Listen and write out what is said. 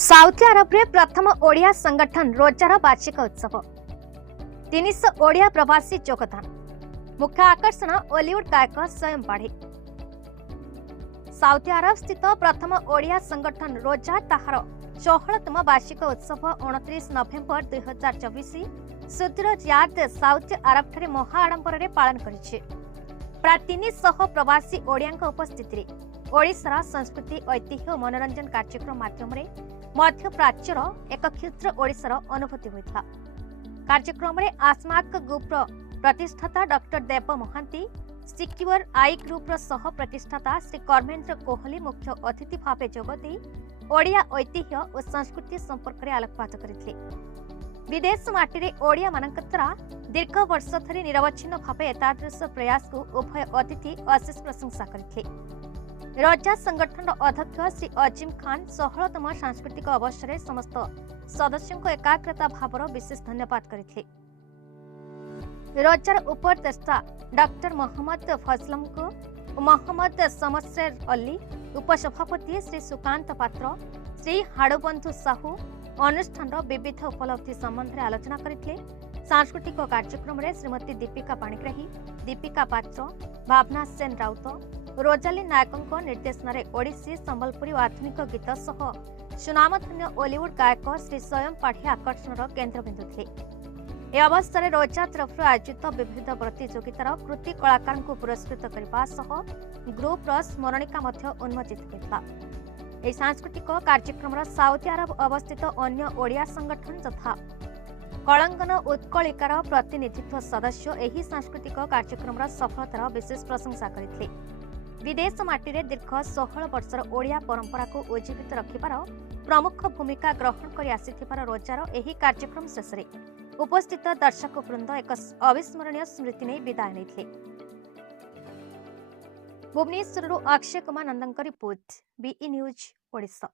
Saudi Arab रे प्रथम ओडिया संगठन रोजार वार्षिक उत्सव 300 ओडिया प्रवासी योगदान मुख्य आकर्षण बॉलीवुड गायक स्वयं पाढ़ी। साउदी अरब स्थित प्रथम ओडिया संगठन रोजार ताहार 16तम वार्षिक उत्सव 29 नवेम्बर 2024 सुदूर रियाद साउदी अरब ठारे महा आडंबर पालन करिछि। प्राय 300 प्रवासी ओडिया उपस्थिति ओडिशार संस्कृति ऐतिह्य और मनोरंजन कार्यक्रम माध्यम मध्य प्राच्यर एक क्षुद्र ओडिशार अनुभूति होता। कार्यक्रम में आस्माक ग्रुप प्रतिष्ठाता डॉक्टर देव महांती, सिक्योर आई ग्रुप सह प्रतिष्ठाता श्री कर्मेन्द्र कोहली मुख्य अतिथि भाव जोगदे ओडिया ऐतिह्य और संस्कृति संपर्क में आलोकपात करते। विदेश माटी ओडिया मान द्वारा दीर्घ वर्ष धरी निरवच्छिन्न भाव एतादृश प्रयास को उभय अतिथि अशेष प्रशंसा करते। रोजा संगठन अध्यक्ष श्री अजीम खान 16तम सांस्कृतिक अवसर में समस्त सदस्यों को एकाग्रता भावर विशेष धन्यवाद करते। रोजार उपदेष्टा डॉक्टर मोहम्मद फजलम को मोहम्मद समशेर अली, उपसभापति श्री सुकांत पात्र, श्री हाड़बंधु साहू अनुष्ठान विविध उपलब्धि संबंध में आलोचना करते। सांस्कृतिक कार्यक्रम में श्रीमती दीपिका पाणिग्राही, दीपिका पात्र, भावना सेन राउत, रोजाली नायकों निर्देशन में ओडिसी संबलपुरी आधुनिक गीत सह सुनामधन्य बॉलीवुड गायक श्री स्वयं पाढ़ी आकर्षण केन्द्रबिंदु थे। यह अवसर में रोजा तरफ आयोजित विविध प्रतियोगितार कृति कलाकार को पुरस्कृत करने ग्रुप स्मरणिका उन्मोचित होता। यह सांस्कृतिक कार्यक्रम साउदी अरब अवस्थित अन्य ओडिया संगठन तथा कलंगन उत्कलिकार प्रतिनिधित्व सदस्य यह सांस्कृतिक कार्यक्रम सफलतार विशेष प्रशंसा करते। विदेश माटी रे दीर्घ 16 वर्षर ओडिया परंपरा को उज्जीवित रखिबार प्रमुख भूमिका ग्रहण कर आसिथिबार रोजार एही कार्यक्रम शेष रे उपस्थित दर्शक वृंद एक अविस्मरणीय स्मृति नहीं विदाय नहीं। भुवनेश्वर अक्षय कुमार नंदन रिपोर्ट, बीई न्यूज ओडिशा।